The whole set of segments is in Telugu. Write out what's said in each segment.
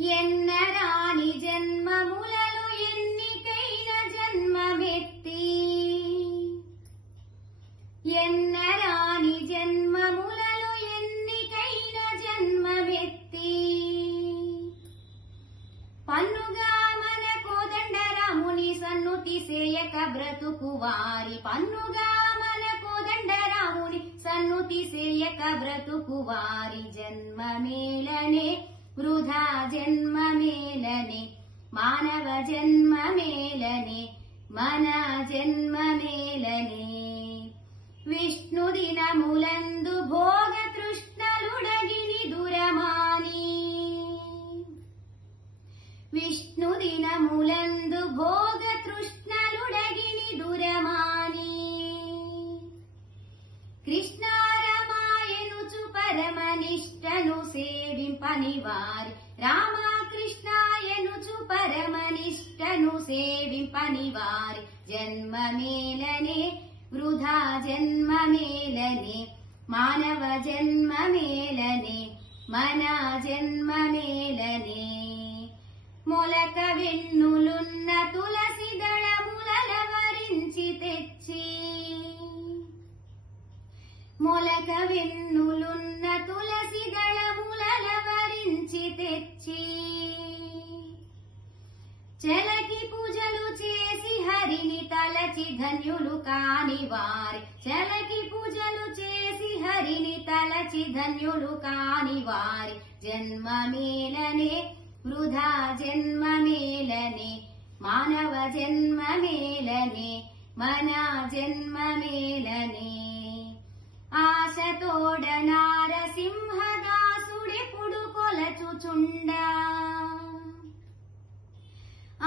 ఎన్నరాని జన్మములలో ఎన్నికైన జన్మమెత్తి. ఎన్నరాని జన్మములలో ఎన్నికైన జన్మమెత్తి. పన్నుగా మన కోదండరాముని సన్నుతి సేయక బ్రతుకు వారి. పన్నుగా మన కోదండరాముని సన్నుతి సేయక బ్రతుకు వారి. జన్మమేళనే వృధా జన్మ మేలని మానవ జన్మ మేలని మన జన్మ మేలని విష్ణు దినములందు భోగ తృష్ణలుడగిని దురమాని. విష్ణు దినములందు భోగ తృష్ణలుడగిని దురమాని. సేవింపని వారి. రామకృష్ణాయనుచు పరమనిష్టను సేవింపని వారి. జన్మ మేలనే వృధా జన్మ మేలనే మానవ జన్మ మేలనే మన జన్మ మేలనే మొలక వెన్నులున్న తులసి దళములల వరించి తెచ్చి మొలక వెన్నులున్న తులసి దళము పెంచి తెచ్చి. చెలకి పూజలు చేసి హరిని తలచి ధన్యులు కాని వారి. చెలకి పూజలు చేసి హరిని తలచి ధన్యులు కాని వారి. జన్మ మేలనే వృధా జన్మ మేలనే మానవ జన్మ జన్మమేలనే మన జన్మమేలనే. ఆశతోడ నారసింహ కొలచుచుండా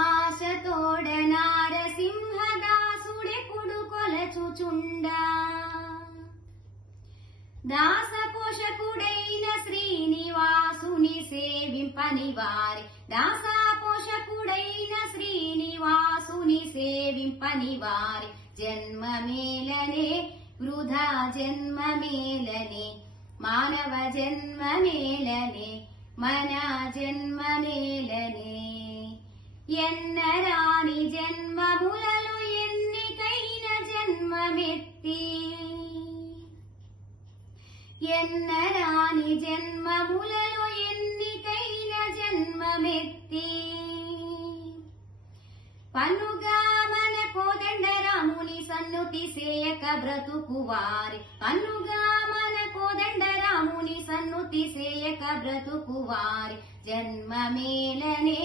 ఆశతోడ నారసింహదాసుడెప్పుడు కొలచుచుండా దాస పోషకుడైన శ్రీనివాసుని సేవింపని వారి దాస పోషకుడైన శ్రీనివాసుని సేవింపని వారి జన్మ మేలనే వృధా జన్మ మేలనే మానవ జన్మ మేలనే జన్మమేలనే మన జన్మమేలనే ఎన్నరాని జన్మములలో ఎన్నికైన జన్మమెత్తి ఎన్నరాని జన్మములలో ఎన్నికైన సన్నుతి సేయక బ్రతుకు వారి కన్నుగా మన కోదండరాముని సన్నుతి సేయక బ్రతుకు వారి జన్మ మేలనే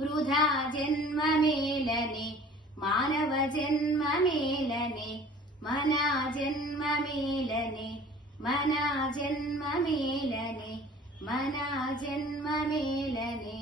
వృధా జన్మ మేలనే మానవ జన్మ మేలనే మన జన్మ మేలనే మన జన్మ మేలనే మన జన్మ మేలనే